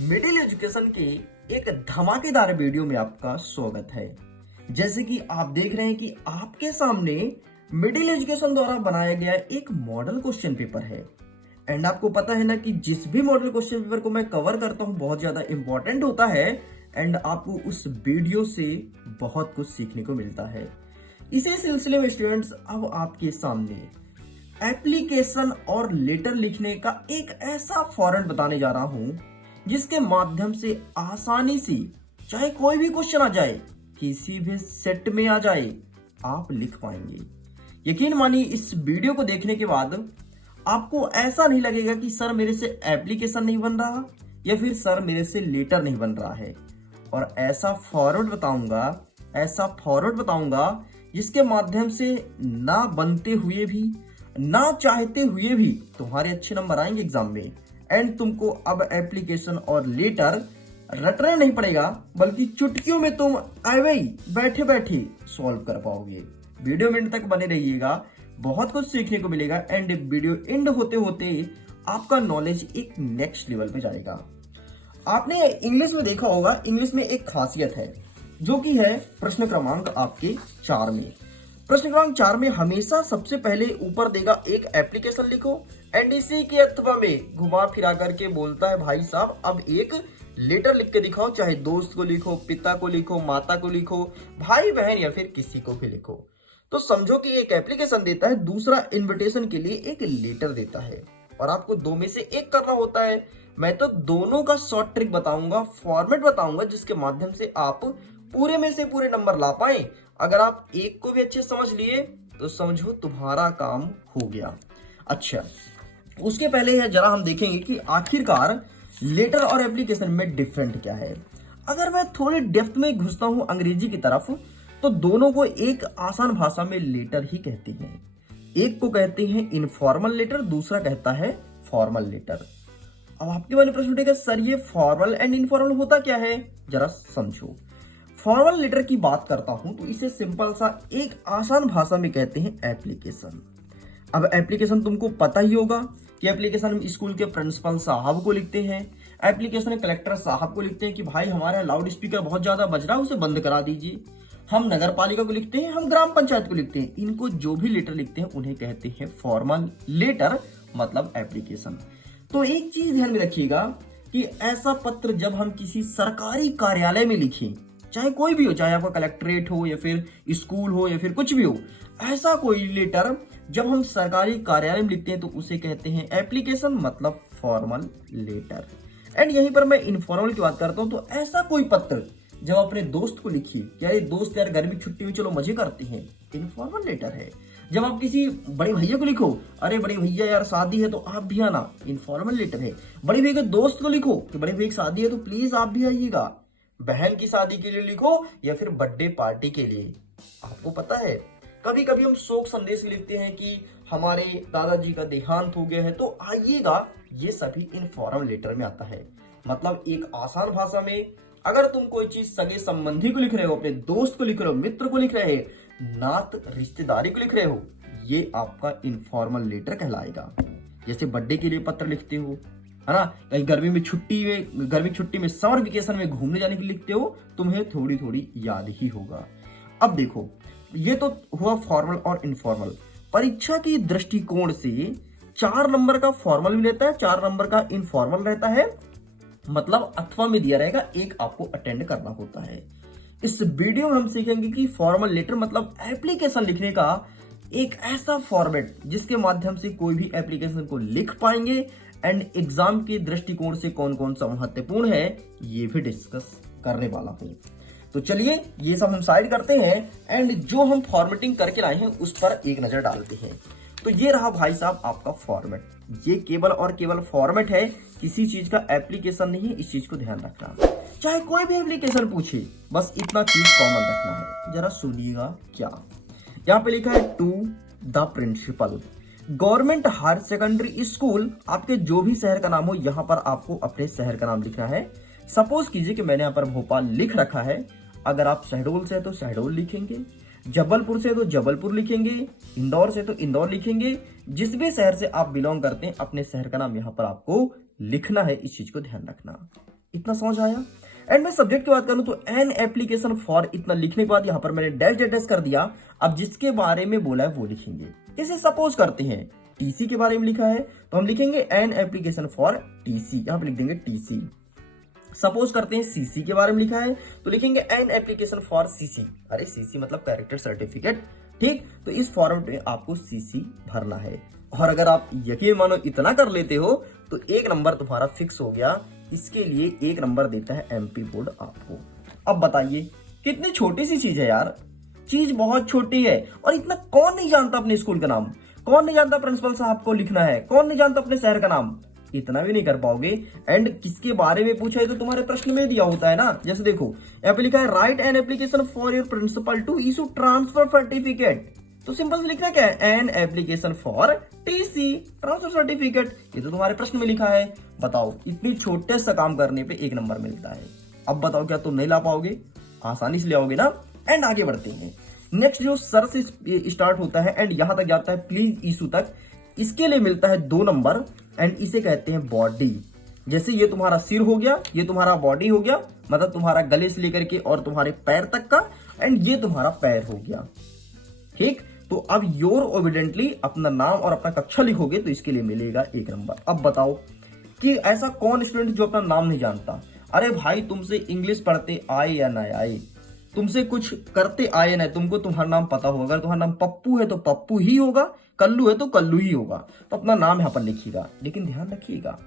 Middle education के एक धमाकेदार वीडियो में आपका स्वागत है। जैसे कि आप देख रहे हैं कि आपके सामने मिडिल एजुकेशन द्वारा बनाया गया एक मॉडल क्वेश्चन पेपर है। एंड आपको पता है ना कि जिस भी मॉडल क्वेश्चन पेपर को मैं कवर करता हूं बहुत ज्यादा इंपॉर्टेंट होता है एंड आपको उस वीडियो से बहुत कुछ सीखने को मिलता है। इसी सिलसिले में स्टूडेंट्स अब आपके सामने एप्लीकेशन और लेटर लिखने का एक ऐसा फॉर्मेट बताने जा रहा हूं जिसके माध्यम से आसानी से चाहे कोई भी क्वेश्चन आ जाए, किसी भी सेट में आ जाए, आप लिख पाएंगे। यकीन मानिए इस वीडियो को देखने के बाद आपको ऐसा नहीं लगेगा कि सर मेरे से एप्लीकेशन नहीं बन रहा या फिर सर मेरे से लेटर नहीं बन रहा है। और ऐसा फॉरवर्ड बताऊंगा जिसके माध्यम से ना बनते हुए भी ना चाहते हुए भी तुम्हारे अच्छे नंबर आएंगे एग्जाम में। एंड तुमको अब एप्लीकेशन और लेटर रटना नहीं पड़ेगा, बल्कि चुटकियों में तुम अवे बैठे बैठे सॉल्व कर पाओगे। वीडियो में तक बने रहिएगा, बहुत कुछ सीखने को मिलेगा। एंड वीडियो एंड होते होते आपका नॉलेज एक नेक्स्ट लेवल पे जाएगा। आपने इंग्लिश में देखा होगा, इंग्लिश में एक खासियत है जो कि है प्रश्न क्रमांक आपके 4 में। प्रश्न क्रमांक 4 में हमेशा सबसे पहले ऊपर देगा एक एप्लीकेशन लिखो एंड इसी के अथवा में घुमा फिरा करके बोलता है भाई साहब अब एक लेटर लिख के दिखाओ, चाहे दोस्त को लिखो, पिता को लिखो, माता को लिखो, भाई बहन या फिर किसी को भी लिखो। तो समझो कि एक एप्लीकेशन देता है, दूसरा इन्विटेशन के लिए एक लेटर देता है और आपको दो में से एक करना होता है। मैं तो दोनों का शॉर्ट ट्रिक बताऊंगा, फॉर्मेट बताऊंगा जिसके माध्यम से आप पूरे में से पूरे नंबर ला पाए। अगर आप एक को भी अच्छे समझ लिए तो समझो तुम्हारा काम हो गया। अच्छा, उसके पहले है जरा हम देखेंगे कि आखिरकार लेटर और एप्लीकेशन में डिफरेंट क्या है। अगर मैं थोड़ी डेप्थ में घुसता हूं अंग्रेजी की तरफ तो दोनों को एक आसान भाषा में लेटर ही कहते हैं। एक को कहते हैं इनफॉर्मल लेटर, दूसरा कहता है फॉर्मल लेटर। अब आपके मन में प्रश्न उठेगा सर ये फॉर्मल एंड इनफॉर्मल होता क्या है, जरा समझो। फॉर्मल लेटर की बात करता हूं तो इसे सिंपल सा एक आसान भाषा में कहते हैं एप्लीकेशन। अब एप्लीकेशन तुमको पता ही होगा कि एप्लीकेशन हम स्कूल के प्रिंसिपल साहब को लिखते हैं, एप्लीकेशन कलेक्टर साहब को लिखते हैं कि भाई हमारा लाउड स्पीकर बहुत ज्यादा बज रहा है उसे बंद करा दीजिए। हम नगर पालिका को लिखते हैं, हम ग्राम पंचायत को लिखते हैं। इनको जो भी लेटर लिखते हैं उन्हें कहते हैं फॉर्मल लेटर, मतलब एप्लीकेशन। तो एक चीज ध्यान में रखिएगा कि ऐसा पत्र जब हम किसी सरकारी कार्यालय में लिखें, चाहे कोई भी हो, चाहे आपका कलेक्ट्रेट हो या फिर स्कूल हो या फिर कुछ भी हो, ऐसा कोई लेटर जब हम सरकारी कार्यालय में लिखते हैं तो उसे कहते हैं एप्लीकेशन, मतलब फॉर्मल लेटर। एंड यहीं पर मैं इनफॉर्मल की बात करता हूं तो ऐसा कोई पत्र जब अपने दोस्त को लिखिए, क्या ये दोस्त यार गर्मी छुट्टी में चलो मजे करते हैं, इनफॉर्मल लेटर है। जब आप किसी बड़े भैया को लिखो, अरे बड़े भैया यार शादी है तो आप भी आना, इनफॉर्मल लेटर है। बड़े भैया के दोस्त को लिखो कि बड़े भैया की शादी है तो प्लीज आप भी आइएगा। बहन की शादी के लिए लिखो या फिर बर्थडे पार्टी के लिए। आपको पता है कभी कभी हम शोक संदेश लिखते हैं कि हमारे दादाजी का देहांत हो गया है तो आइएगा, ये सभी इनफॉर्मल लेटर में आता है। मतलब एक आसान भाषा में अगर तुम कोई चीज सगे संबंधी को लिख रहे हो, अपने दोस्त को लिख रहे हो, मित्र को लिख रहे हो, नात रिश्तेदारी को लिख रहे हो, ये आपका इनफॉर्मल लेटर कहलाएगा। जैसे बर्थडे के लिए पत्र लिखते हो, है ना, कहीं गर्मी छुट्टी में समर वेकेशन में घूमने जाने के लिए लिखते हो, तुम्हें थोड़ी थोड़ी याद ही होगा। अब देखो ये तो हुआ फॉर्मल और इनफॉर्मल। परीक्षा की दृष्टिकोण से 4 नंबर का फॉर्मल भी रहता है, 4 नंबर का इनफॉर्मल रहता है। मतलब अथवा में दिया रहेगा, एक आपको अटेंड करना होता है। इस वीडियो में हम सीखेंगे कि फॉर्मल लेटर मतलब एप्लीकेशन लिखने का एक ऐसा फॉर्मेट जिसके माध्यम से कोई भी एप्लीकेशन को लिख पाएंगे। एंड एग्जाम के दृष्टिकोण से कौन कौन सा महत्वपूर्ण है ये भी डिस्कस करने वाला हूं। तो चलिए ये सब हम साइड करते हैं एंड जो हम फॉर्मेटिंग करके लाए हैं उस पर एक नजर डालते हैं। तो ये रहा भाई साहब आपका फॉर्मेट। ये केवल और केवल फॉर्मेट है, किसी चीज का एप्लीकेशन नहीं है, इस चीज को ध्यान रखना। चाहे कोई भी एप्लीकेशन पूछे, बस इतना चीज कॉमन रखना है। जरा सुनिएगा क्या यहाँ पे लिखा है, to the principal government higher secondary school. आपके जो भी शहर का नाम हो यहाँ पर आपको अपने शहर का नाम लिखना है। सपोज कीजिए कि मैंने यहाँ पर भोपाल लिख रखा है, अगर आप शहडोल से है तो शहडोल लिखेंगे, जबलपुर से तो जबलपुर लिखेंगे, इंदौर से तो इंदौर लिखेंगे। जिस भी शहर से आप बिलोंग करते हैं अपने शहर का नाम यहाँ पर आपको लिखना है, इस चीज को ध्यान रखना। इतना समझ आया। एंड मैं सब्जेक्ट की बात करूं तो एन एप्लीकेशन फॉर, इतना लिखने के बाद यहां पर मैंने डैश डैश कर दिया। अब जिसके बारे में बोला है वो लिखेंगे। जैसे सपोज करते हैं टीसी के बारे में लिखा है तो हम लिखेंगे एन एप्लीकेशन फॉर टीसी, यहां पर लिख देंगे टीसी। सपोज करते हैं सीसी के बारे में लिखा है तो लिखेंगे एन एप्लीकेशन फॉर सीसी। अरे सीसी मतलब कैरेक्टर सर्टिफिकेट, ठीक। तो इस फॉर्मेट में आपको सीसी भरना है। और अगर आप यकीन मानो इतना कर लेते हो तो 1 नंबर तुम्हारा फिक्स हो गया। इसके लिए 1 नंबर देता है एमपी बोर्ड आपको। अब बताइए कितनी छोटी सी चीज है यार, चीज बहुत छोटी है। और इतना कौन नहीं जानता अपने स्कूल का नाम, कौन नहीं जानता प्रिंसिपल साहब को लिखना है, कौन नहीं जानता अपने शहर का नाम, इतना भी नहीं कर पाओगे। एंड किसके बारे में पूछा है तो तुम्हारे प्रश्न में दिया होता है ना। जैसे देखो यहाँ पे लिखा है write an application for your principal to issue transfer certificate. तो सिंपल से लिखना क्या है, an application for TC transfer certificate. ये तो तुम्हारे प्रश्न में लिखा है। बताओ इतनी छोटे सा काम करने पे 1 नंबर मिलता है। अब बताओ क्या तुम नहीं ला पाओगे, आसानी से ले आओगे ना। एंड आगे बढ़ते हैं। नेक्स्ट जो सर से स्टार्ट होता है एंड यहां तक जाता है प्लीज इशू तक, इसके लिए मिलता है 2 नंबर। एंड इसे कहते हैं बॉडी। जैसे ये तुम्हारा सिर हो गया, ये तुम्हारा बॉडी हो गया, मतलब तुम्हारा गले से लेकर के और तुम्हारे पैर तक का। एंड ये तुम्हारा पैर हो गया, ठीक। तो अब योर ओबिडेंटली अपना नाम और अपना कक्षा लिखोगे तो इसके लिए मिलेगा 1 नंबर। अब बताओ कि ऐसा कौन स्टूडेंट जो अपना नाम नहीं जानता। अरे भाई तुमसे इंग्लिश पढ़ते आए या ना आए, तुमसे कुछ करते आए ना, तुमको तुम्हारा नाम पता होगा। अगर तुम्हारा नाम पप्पू है तो पप्पू ही होगा, कल्लू है तो कल्लू ही होगा। तो अपना नाम यहां पर लिखिएगा। लेकिन ध्यान रखिएगा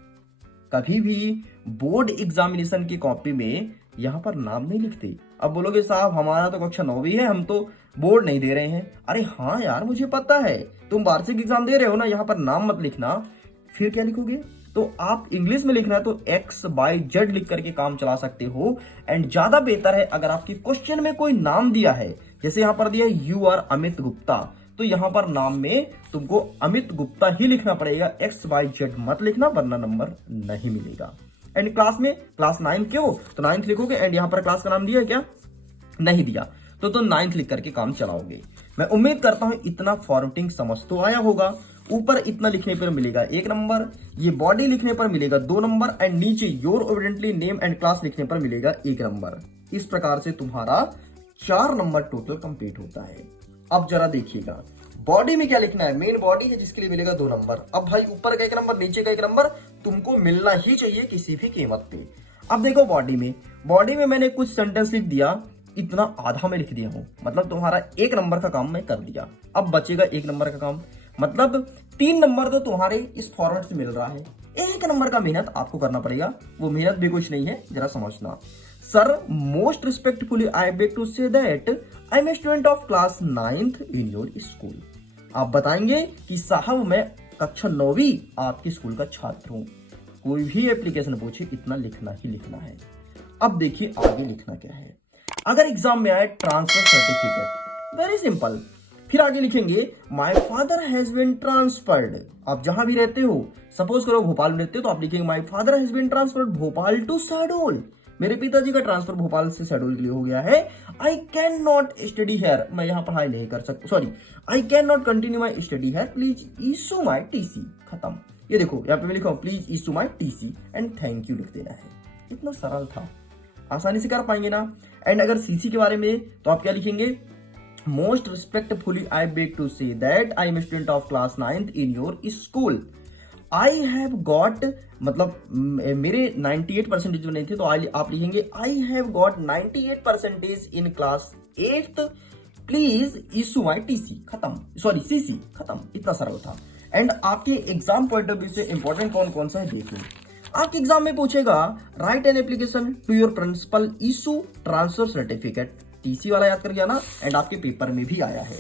कभी भी बोर्ड एग्जामिनेशन की कॉपी में यहां पर नाम नहीं लिखते। अब बोलोगे साहब हमारा तो कक्षा 9वीं है, हम तो बोर्ड नहीं दे रहे हैं। अरे हाँ यार मुझे पता है, तुम वार्षिक एग्जाम दे रहे हो ना, यहाँ पर नाम मत लिखना। फिर क्या लिखोगे, तो आप इंग्लिश में लिखना है तो XYZ लिख करके काम चला सकते हो। एंड ज्यादा बेहतर है अगर आपके क्वेश्चन में कोई नाम दिया है, जैसे यहां पर दिया यू आर अमित गुप्ता, तो यहां पर नाम में तुमको अमित गुप्ता ही लिखना पड़ेगा, XYZ मत लिखना वरना नंबर नहीं मिलेगा। एंड क्लास में क्लास 9 क्यों, तो 9th लिखोगे। एंड यहां पर क्लास का नाम दिया है क्या, नहीं दिया, तो 9th लिख करके काम चलाओगे। मैं उम्मीद करता हूं इतना फॉर्मेटिंग समझ तो आया होगा। ऊपर इतना लिखने पर मिलेगा 1 नंबर, ये बॉडी लिखने पर मिलेगा 2 नंबर, एंड नीचे your obediently name and class लिखने पर मिलेगा 1 नंबर। इस प्रकार से तुम्हारा 4 नंबर टोटल कंप्लीट होता है। अब जरा देखिएगा बॉडी में क्या लिखना है, मेन बॉडी है जिसके लिए मिलेगा 2 नंबर। अब भाई ऊपर का 1 नंबर नीचे का 1 नंबर तुमको मिलना ही चाहिए किसी भी कीमत पे। अब देखो बॉडी में मैंने कुछ सेंटेंस लिख दिया, इतना आधा में लिख दिया हूं, मतलब तुम्हारा 1 नंबर का काम मैं कर दिया। अब बचेगा 1 नंबर का काम, मतलब 3 नंबर तो तुम्हारे इस फॉर्मेट से मिल रहा है। 1 नंबर का मेहनत आपको करना पड़ेगा, वो मेहनत भी कुछ नहीं है, जरा समझना। Sir most respectfully I beg to say that I am a student of class 9th in your school. आप बताएंगे कि साहब मैं कक्षा 9वीं आपके स्कूल का छात्र हूं। कोई भी एप्लीकेशन पूछे इतना लिखना ही लिखना है। अब देखिए आगे लिखना क्या है। अगर एग्जाम में आए ट्रांसफर सर्टिफिकेट, वेरी सिंपल। फिर आगे लिखेंगे my father has been transferred. आप जहां भी रहते हो, सपोज करो भोपाल में रहते हो तो आप लिखेंगे my father has been transferred Bhopal to Shahdol. मेरे पिताजी का ट्रांसफर भोपाल से शहडोल के लिए हो गया है। आई कैन नॉट स्टडी हेयर, मैं यहाँ पढ़ाई नहीं कर सकता, sorry I can not continue my study hair, please issue my TC. खत्म। ये देखो यहाँ पे मैं लिखा हूं please issue my TC and thank you लिख देना है। इतना सरल था, आसानी से कर पाएंगे ना। एंड अगर सीसी के बारे में तो आप क्या लिखेंगे, most respectfully I beg to say that I am student of class 9th in your school. I have got, मतलब मेरे 98% जो नहीं थे तो आप लिखेंगे I have got 98% in class 8th, please issue my TC. खत्म, सॉरी सीसी। खत्म, इतना सरल था। एंड आपके एग्जाम पॉइंट ऑफ व्यू से इंपॉर्टेंट कौन कौन सा है देखिए। आपके एग्जाम में पूछेगा write an application to your principal issue transfer certificate, TC वाला याद कर गया ना। एंड आपके पेपर में भी आया है।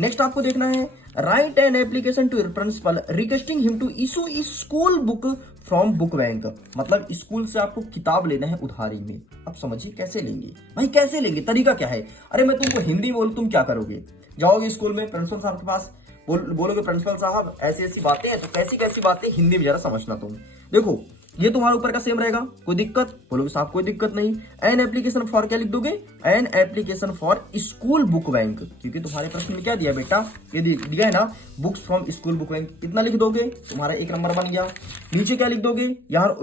नेक्स्ट आपको देखना है write an application to your principal requesting him to issue school book from book bank, मतलब स्कूल से आपको किताब लेना है उधारी में। अब समझिए कैसे लेंगे भाई, कैसे लेंगे, तरीका क्या है। अरे मैं तुमको हिंदी बोल, तुम क्या करोगे, जाओगे स्कूल में प्रिंसिपल साहब के पास, बोलोगे प्रिंसिपल साहब ऐसी ऐसी बातें हैं, तो कैसी कैसी बातें हिंदी में जरा समझना तुम। देखो ये तुम्हारे ऊपर का सेम रहेगा, कोई दिक्कत? बोलोगे साहब कोई दिक्कत नहीं। एन एप्लीकेशन फॉर क्या लिख दोगे? N application for school book bank, क्योंकि तुम्हारे प्रश्न में क्या दिया बेटा, ये दिया है ना books from school book bank, कितना लिख दोगे? तुम्हारा 1 नंबर बन गया। नीचे क्या लिख दोगे? यार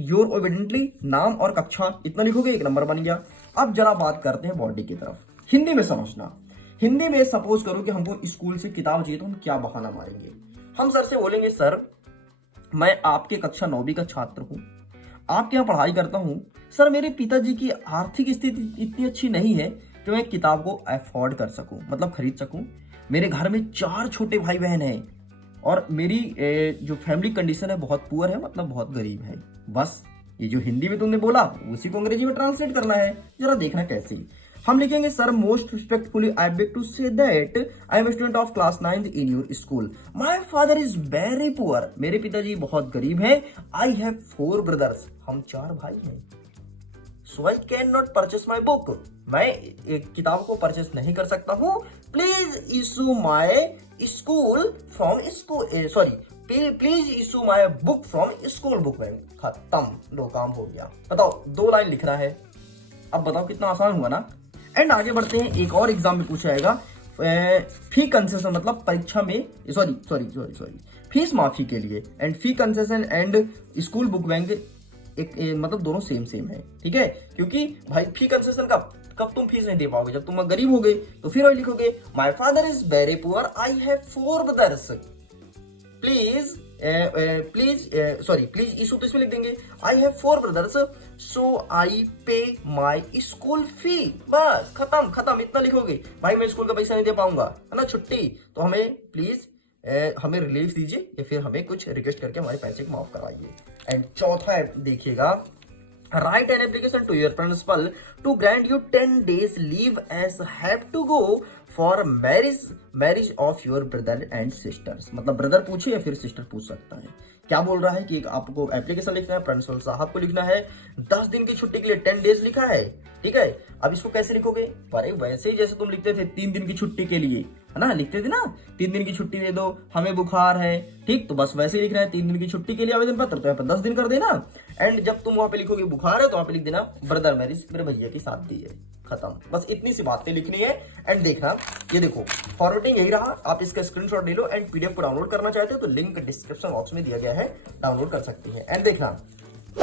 योर ओबिडेंटली, नाम और कक्षा, इतना लिखोगे, 1 नंबर बन गया। अब जरा बात करते हैं बॉडी की तरफ। हिंदी में समझना। हिंदी में सपोज करो कि हमको स्कूल से किताब चाहिए, तो हम क्या बहाना मारेंगे? हम सर से बोलेंगे सर मैं आपके कक्षा 9वीं का छात्र हूं, आपके यहाँ पढ़ाई करता हूं। सर मेरे पिताजी की आर्थिक स्थिति इतनी अच्छी नहीं है कि मैं किताब को अफोर्ड कर सकूं, मतलब खरीद सकूं। मेरे घर में 4 छोटे भाई बहन हैं और मेरी जो फैमिली कंडीशन है बहुत पुअर है, मतलब बहुत गरीब है। बस ये जो हिंदी में तुमने बोला उसी को अंग्रेजी में ट्रांसलेट करना है, जरा देखना कैसे। हम लिखेंगे sir most respectfully I beg to say that I am student of class 9th in your school. My father is very poor, मेरे पिताजी बहुत गरीब हैं। आई हैव 4 ब्रदर्स, हम 4 भाई हैं। So I can not purchase my book, मैं एक किताब को परचेस नहीं कर सकता हूँ। Please issue my school from school, sorry please issue my book from school book bank. खत्म, लो काम हो गया। बताओ 2 लाइन लिखना है। अब बताओ कितना आसान हुआ ना। एंड आगे बढ़ते हैं, एक और एग्जाम में पूछा जाएगा फी कंसेशन, मतलब परीक्षा में सॉरी फीस माफी के लिए। And fee concession and school book bank मतलब दोनों सेम है, ठीक है। क्योंकि भाई फी कंसेशन कब तुम फीस नहीं दे पाओगे, जब तुम गरीब हो गए, तो फिर वही लिखोगे my father is very poor, I have 4 brothers, please issue तो इसमें लिख देंगे आई हैव 4 ब्रदर्स सो आई पे माई स्कूल फी। बस खत्म, इतना लिखोगे। भाई मैं स्कूल का पैसा नहीं दे पाऊंगा, है ना, छुट्टी, तो हमें प्लीज हमें रिलीफ दीजिए या फिर हमें कुछ रिक्वेस्ट करके हमारे पैसे को माफ करवाइए। एंड चौथा देखिएगा, write an application to your principal to grant you 10 days leave as have to go for marriage of your brother and sisters. मतलब ब्रदर पूछे या फिर सिस्टर पूछ सकता है। क्या बोल रहा है कि आपको एप्लीकेशन लिखना है, प्रिंसिपल साहब को लिखना है, 10 दिन की छुट्टी के लिए 10 days लिखा है, ठीक है। अब इसको कैसे लिखोगे? अरे वैसे ही जैसे तुम लिखते थे 3 दिन की छुट्टी के लिए, है ना, लिखते थे ना 3 दिन की छुट्टी दे दो, हमें बुखार है, ठीक, तो बस वैसे ही लिखना है 3 दिन की छुट्टी के लिए आवेदन पत्र, तो यहाँ पर 10 दिन कर देना। एंड जब तुम वहां पे लिखोगे बुखार है, तो वहां पे लिख देना ब्रदर मैरिज, मेरे भैया की शादी है, खत्म। बस इतनी सी बातें लिखनी है। एंड देखना, ये देखो फॉर्मेटिंग यही रहा, आप इसका स्क्रीनशॉट ले लो। एंड पीडीएफ को डाउनलोड करना चाहते हो तो लिंक डिस्क्रिप्शन बॉक्स में दिया गया है, डाउनलोड कर सकती है। एंड देखना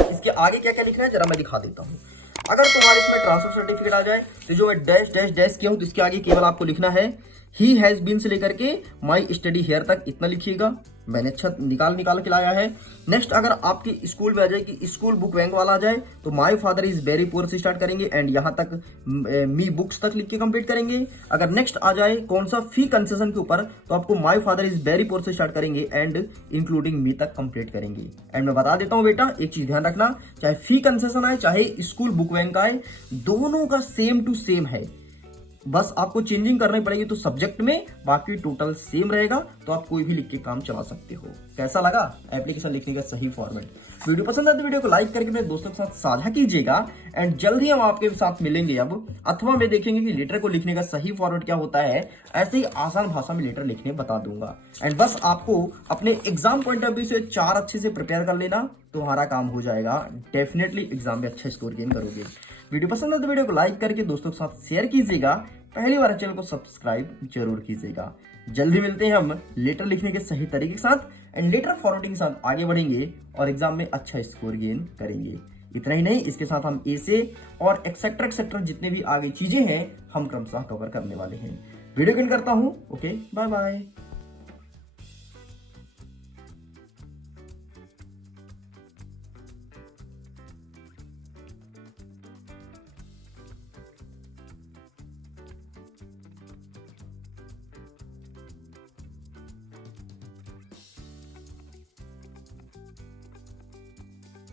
इसके आगे क्या क्या लिखना है, जरा मैं दिखा देता हूँ। अगर तुम्हारे इसमें ट्रांसफर सर्टिफिकेट आ जाए, तो जो मैं डैश डैश डैश किया हूं, तो इसके आगे केवल आपको लिखना है ही हैज बीन से लेकर के माई स्टडी हेयर तक, इतना लिखिएगा। मैंने अच्छा निकाल के लाया है। नेक्स्ट अगर आपकी स्कूल में आ जाए कि स्कूल बुक बैंक वाला आ जाए, तो my father is very poor से स्टार्ट करेंगे एंड यहाँ तक मी बुक्स तक लिख के कंप्लीट करेंगे। अगर नेक्स्ट आ जाए कौन सा फी कंसेशन के ऊपर, तो आपको my father is very poor से स्टार्ट करेंगे एंड इंक्लूडिंग मी तक कंप्लीट करेंगे। एंड मैं बता देता हूँ बेटा, एक चीज ध्यान रखना, चाहे फी कंसेशन आए चाहे स्कूल बुक बैंक आए, दोनों का सेम टू सेम है। बस आपको चेंजिंग करनी पड़ेगी तो सब्जेक्ट में, बाकी टोटल सेम रहेगा, तो आप कोई भी लिख के काम चला सकते हो। कैसा लगा एप्लीकेशन लिखने का सही फॉर्मेट? वीडियो पसंद है तो वीडियो को लाइक करके अपने दोस्तों के साथ साझा कीजिएगा। एंड जल्द ही हम आपके साथ मिलेंगे अब, अथवा मैं देखेंगे कि लेटर को लिखने का सही फॉर्मेट क्या होता है, ऐसे ही आसान भाषा में लेटर लिखने बता दूंगा। एंड बस आपको अपने एग्जाम पॉइंट ऑफ व्यू से 4 अच्छे से प्रिपेयर कर लेना, तुम्हारा काम हो जाएगा। डेफिनेटली एग्जाम में अच्छा स्कोर गेन करोगे। वीडियो पसंद है तो वीडियो को लाइक करके दोस्तों के साथ शेयर कीजिएगा। पहली बार चैनल को सब्सक्राइब जरूर कीजिएगा। जल्दी मिलते हैं हम लेटर लिखने के सही तरीके के साथ एंड लेटर फॉरवर्डिंग के साथ आगे बढ़ेंगे और एग्जाम में अच्छा स्कोर गेन करेंगे। इतना ही नहीं, इसके साथ हम ऐसे और एक्सेट्रा जितने भी आगे चीजें हैं हम क्रमशः कवर करने वाले हैं। वीडियो गेन करता हूं। Okay, bye bye.